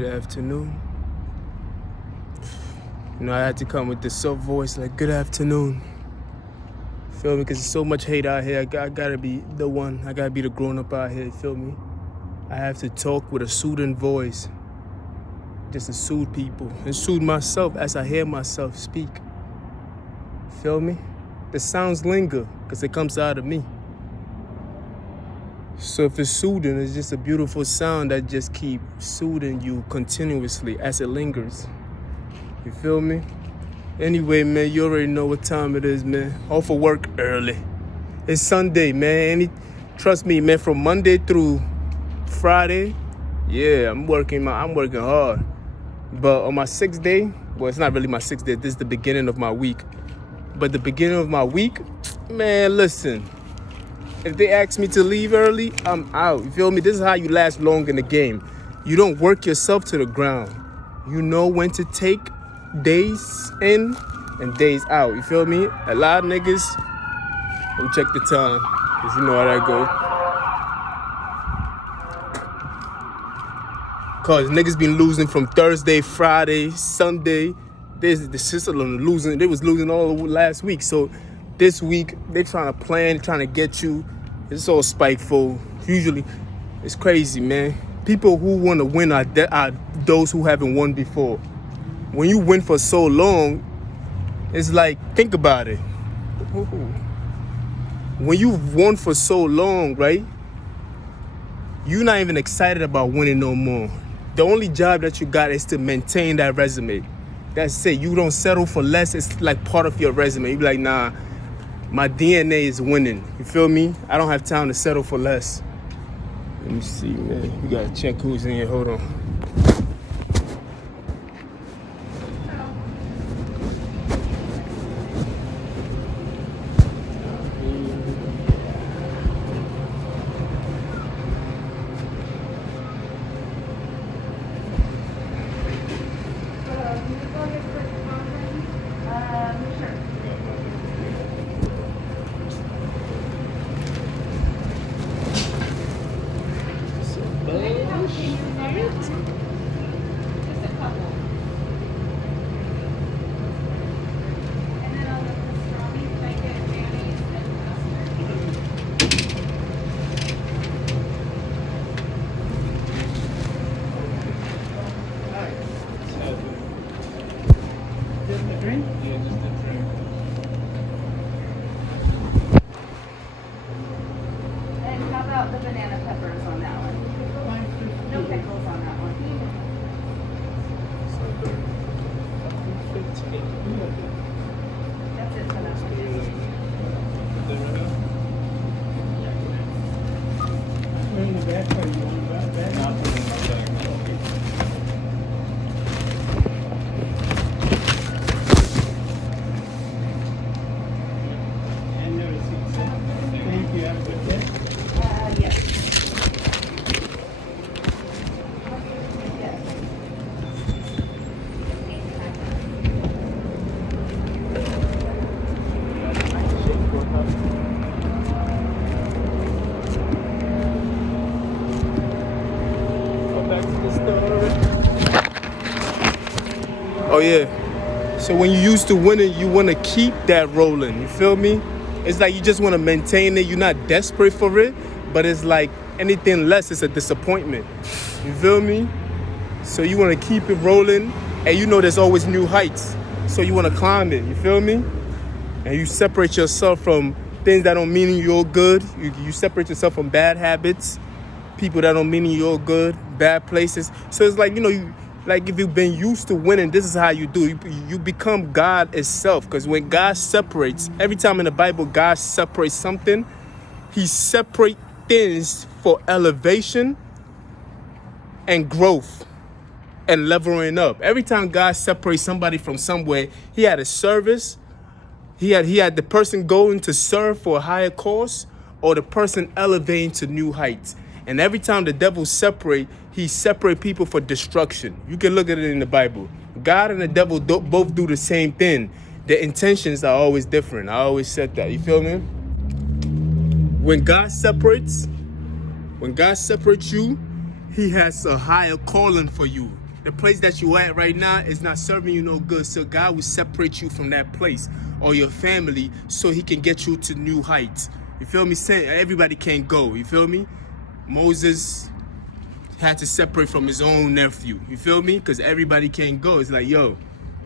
Good afternoon. You know, I had to come with this soft voice like, good afternoon. Feel me? Because there's so much hate out here. I gotta be the one. I gotta be the grown-up out here, you feel me? I have to talk with a soothing voice. Just to soothe people. And soothe myself as I hear myself speak. Feel me? The sounds linger because it comes out of me. So if it's soothing, it's just a beautiful sound that just keeps soothing you continuously as it lingers. You feel me? Anyway, man, you already know what time it is, man. Off for work early. It's Sunday, man. Trust me, man, from Monday through Friday, yeah, I'm working hard. But on my sixth day, well, it's not really my sixth day. This is the beginning of my week. But the beginning of my week, man, listen. If they ask me to leave early, I'm out. You feel me? This is how you last long in the game. You don't work yourself to the ground. You know when to take days in and days out. You feel me? A lot of niggas, let me check the time, because you know how that go. Because niggas been losing from Thursday, Friday, Sunday. The system losing. They was losing all last week. So this week, they trying to plan, trying to get you. It's all spiteful. Usually, it's crazy, man. People who want to win are those who haven't won before. When you win for so long, it's like, think about it. When you've won for so long, right? You're not even excited about winning no more. The only job that you got is to maintain that resume. That's it. You don't settle for less. It's like part of your resume. You be like, nah, my DNA is winning. You feel me? I don't have time to settle for less. Let me see, man. We gotta check who's in here. Hold on. The banana peppers on that one. No pickles on that one. That's it for that one. In the back, or you want that back? Not in the back. Okay. And your receipt, sir. Thank you. Have a good day. Yes. Oh yeah. So when you're used to winning, you want to keep that rolling. You feel me? It's like you just want to maintain it. You're not desperate for it, but it's like anything less is a disappointment. You feel me? So you want to keep it rolling, and you know there's always new heights. So you want to climb it. You feel me? And you separate yourself from things that don't mean you're good. You separate yourself from bad habits, people that don't mean you're good, bad places. So it's like, you know, like if you've been used to winning, this is how you do. You become God itself. Because when God separates, every time in the Bible God separates something, he separates things for elevation and growth and leveling up. Every time God separates somebody from somewhere, he had a service. He had the person going to serve for a higher cause, or the person elevating to new heights. And every time the devil he separate people for destruction. You can look at it in the Bible. God and the devil both do the same thing. The intentions are always different. I always said that. You feel me? When God separates you, he has a higher calling for you. The place that you at right now is not serving you no good. So God will separate you from that place or your family so he can get you to new heights. You feel me? Saying everybody can't go. You feel me? Moses had to separate from his own nephew. You feel me? Because everybody can't go. It's like, yo,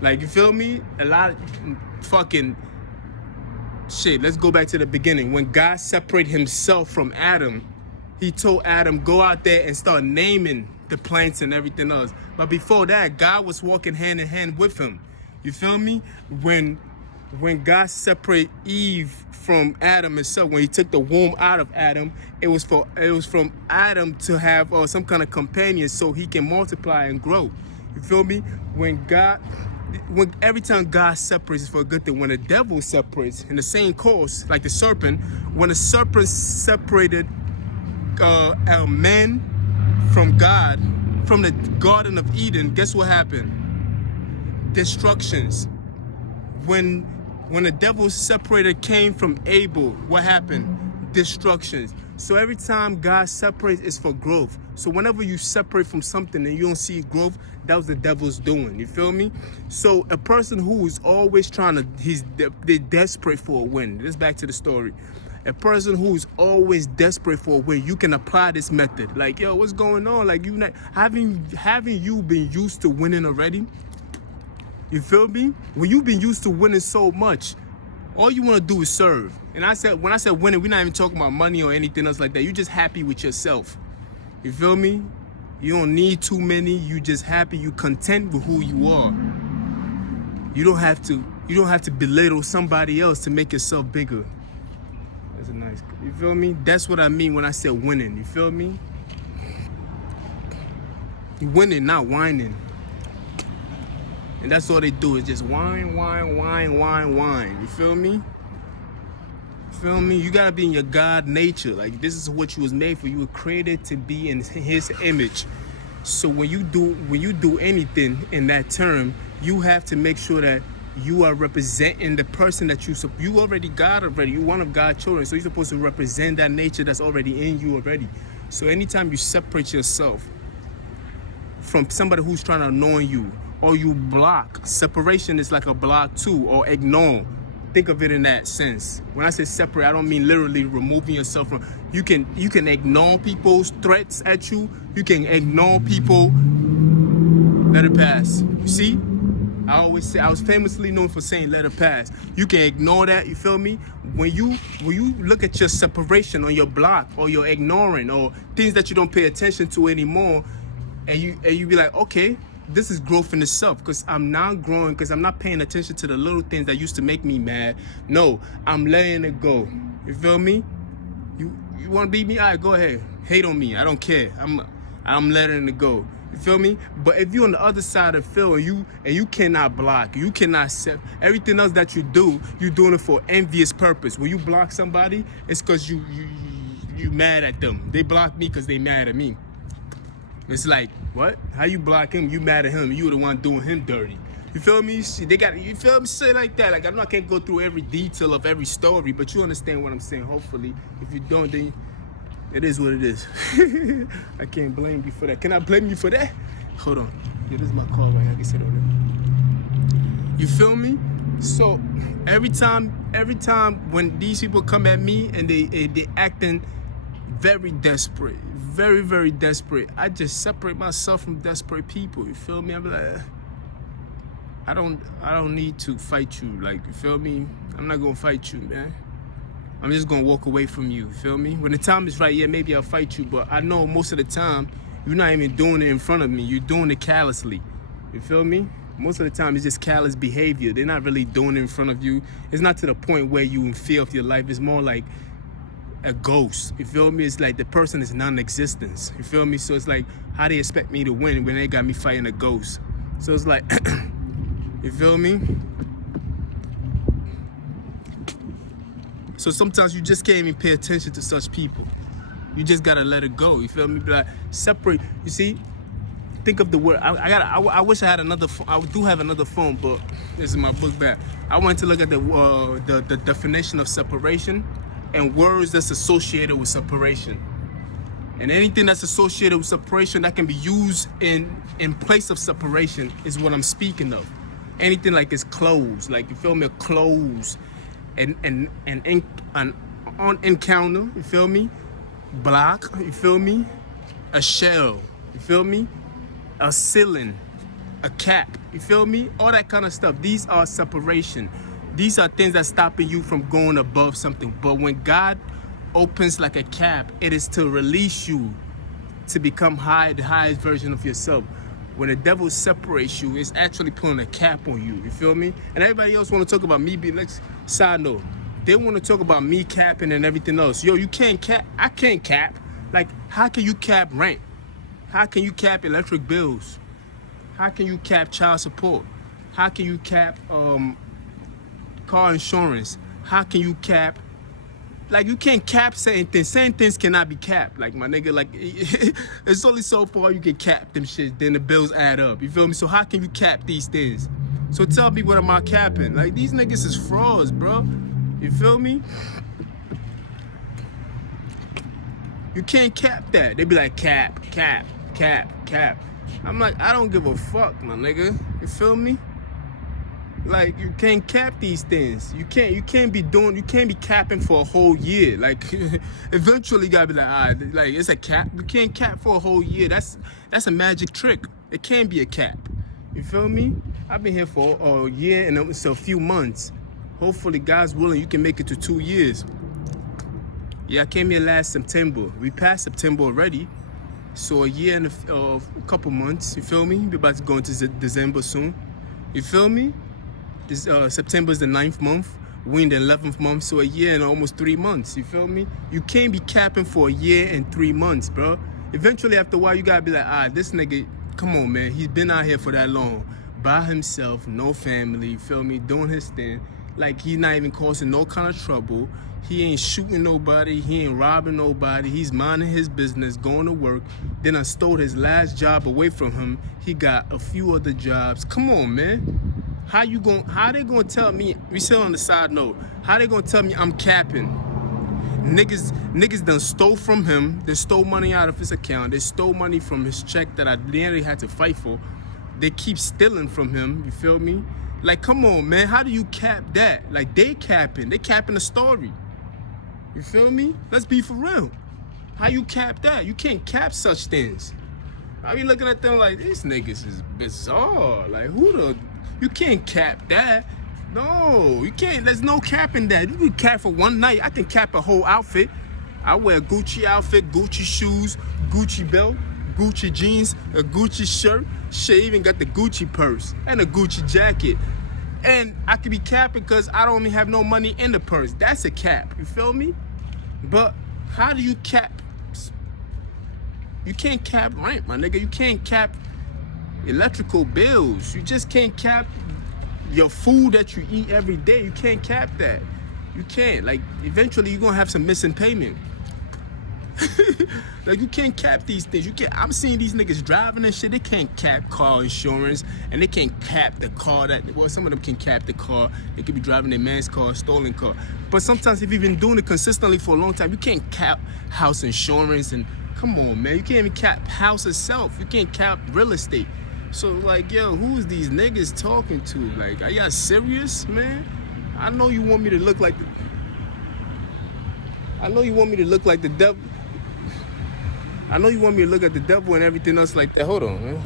like, you feel me? A lot of fucking shit. Let's go back to the beginning. When God separated himself from Adam, he told Adam, go out there and start naming the plants and everything else. But before that, God was walking hand in hand with him. You feel me? When God separated Eve from Adam himself, when he took the womb out of Adam, it was from Adam to have some kind of companion so he can multiply and grow. You feel me? Every time God separates, it's for a good thing. When the devil separates, in the same course, like the serpent, when the serpent separated man from God, from the Garden of Eden, guess what happened? Destructions. When the devil separated Cain from Abel, what happened? Destructions. So every time God separates, it's for growth. So whenever you separate from something and you don't see growth, that was the devil's doing. You feel me? So a person who is always they're desperate for a win. This is back to the story. A person who's always desperate for a win, you can apply this method. Like, yo, what's going on? Like, haven't you been used to winning already? You feel me? When you've been used to winning so much, all you want to do is serve. And when I said winning, we're not even talking about money or anything else like that. You're just happy with yourself. You feel me? You don't need too many. You just happy. You content with who you are. You don't have to belittle somebody else to make yourself bigger. That's a nice. You feel me? That's what I mean when I said winning. You feel me? You winning, not whining. And that's all they do is just whine. You feel me? Feel me? You gotta be in your God nature. Like, this is what you was made for. You were created to be in his image. So when you do anything in that term, you have to make sure that you are representing the person that you already God already. You're one of God's children. So you're supposed to represent that nature that's already in you already. So anytime you separate yourself from somebody who's trying to annoy you, or you block, separation is like a block too, or ignore. Think of it in that sense. When I say separate, I don't mean literally removing yourself from. You can ignore people's threats at you. You can ignore people. Let it pass. You see? I always say, I was famously known for saying let it pass. You can ignore that, you feel me? When you look at your separation or your block or your ignoring or things that you don't pay attention to anymore, and you be like, okay, this is growth in itself, because I'm now growing, because I'm not paying attention to the little things that used to make me mad. No, I'm letting it go. You feel me? You want to beat me? All right, go ahead. Hate on me. I don't care. I'm letting it go. You feel me? But if you're on the other side of the field and you cannot block, you cannot set everything else that you do, you're doing it for envious purpose. When you block somebody, it's because you mad at them. They block me because they mad at me. It's like, what? How you block him? You mad at him? You the one doing him dirty. You feel me? They got, you feel me? Shit like that. Like, I know I can't go through every detail of every story, but you understand what I'm saying, hopefully. If you don't, then it is what it is. I can't blame you for that. Can I blame you for that? Hold on. Yeah, this is my car right here. I can sit on it. You feel me? So every time when these people come at me and they acting very desperate, very, very desperate, I just separate myself from desperate people. You feel me? I'm like, I don't need to fight you. Like, you feel me? I'm not gonna fight you, man. I'm just gonna walk away from you. You feel me? When the time is right, yeah, maybe I'll fight you, but I know most of the time you're not even doing it in front of me. You're doing it callously. You feel me? Most of the time it's just callous behavior. They're not really doing it in front of you. It's not to the point where you in fear of your life. It's more like a ghost. You feel me? It's like the person is non-existent. You feel me? So it's like, how they expect me to win when they got me fighting a ghost? So it's like, you feel me? So sometimes you just can't even pay attention to such people. You just gotta let it go. You feel me? Be like, separate. You see? Think of the word. I wish I had another phone. I do have another phone, but this is my book bag. I wanted to look at the definition of separation and words that's associated with separation. And anything that's associated with separation that can be used in place of separation is what I'm speaking of. Anything like his clothes, like, you feel me, clothes, and on encounter, you feel me, block, you feel me, a shell, you feel me, a ceiling, a cap, you feel me, all that kind of stuff. These are separation. These are things that's stopping you from going above something. But when God opens like a cap, it is to release you to become the highest version of yourself. When the devil separates you, it's actually putting a cap on you. You feel me? And everybody else want to talk about me being, like, side note, they want to talk about me capping and everything else. Yo, you can't cap. I can't cap. Like, how can you cap rent? How can you cap electric bills? How can you cap child support? How can you cap car insurance? How can you cap? Like, you can't cap certain things. Certain things cannot be capped. Like, my nigga, like, it's only so far you can cap them shit. Then the bills add up. You feel me? So how can you cap these things? So tell me, what am I capping? Like, these niggas is frauds, bro. You feel me? You can't cap that. They be like, cap. I'm like, I don't give a fuck, my nigga. You feel me? Like, you can't cap these things. You can't be capping for a whole year. Like, eventually you gotta be like, like, it's a cap. You can't cap for a whole year. That's a magic trick. It can't be a cap. You feel me? I've been here for a year and it's a few months. Hopefully, God's willing, you can make it to 2 years. Yeah, I came here last September. We passed September already. So a year and a couple months, you feel me? We're about to go into December soon. You feel me? This September is the 9th month. We're in the 11th month, so a year and almost 3 months. You feel me? You can't be capping for a year and 3 months, bro. Eventually, after a while, you gotta be like, this nigga, come on, man. He's been out here for that long, by himself, no family. You feel me? Doing his thing. Like, he's not even causing no kind of trouble. He ain't shooting nobody. He ain't robbing nobody. He's minding his business, going to work. Then I stole his last job away from him. He got a few other jobs. Come on, man. How they gonna tell me, we still on the side note, how they gonna tell me I'm capping? Niggas done stole from him. They stole money out of his account. They stole money from his check that I literally had to fight for. They keep stealing from him, you feel me? Like, come on, man, how do you cap that? Like, they capping the story. You feel me? Let's be for real. How you cap that? You can't cap such things. I be looking at them like, these niggas is bizarre. Like, you can't cap that. No, you can't. There's no capping that. You can cap for one night. I can cap a whole outfit. I wear a Gucci outfit, Gucci shoes, Gucci belt, Gucci jeans, a Gucci shirt. Shit, even got the Gucci purse and a Gucci jacket. And I could be capping because I don't even have no money in the purse. That's a cap. You feel me? But how do you cap? You can't cap rent, my nigga. You can't cap electrical bills. You just can't cap your food that you eat every day. You can't cap that. You can't. Like, eventually you're gonna have some missing payment. Like, you can't cap these things. You can't. I'm seeing these niggas driving and shit. They can't cap car insurance, and they can't cap the car some of them can cap the car. They could be driving their man's car, stolen car. But sometimes if you've been doing it consistently for a long time, you can't cap house insurance. And come on, man, you can't even cap house itself. You can't cap real estate. So, like, yo, who is these niggas talking to? Like, are y'all serious, man? I know you want me to look like the devil. I know you want me to look at the devil and everything else like that. Hold on, man.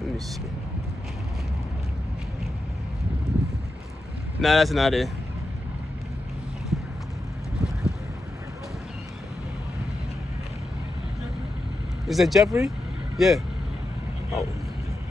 Let me see. Nah, that's not it. Is that Jeffrey? Yeah. Oh.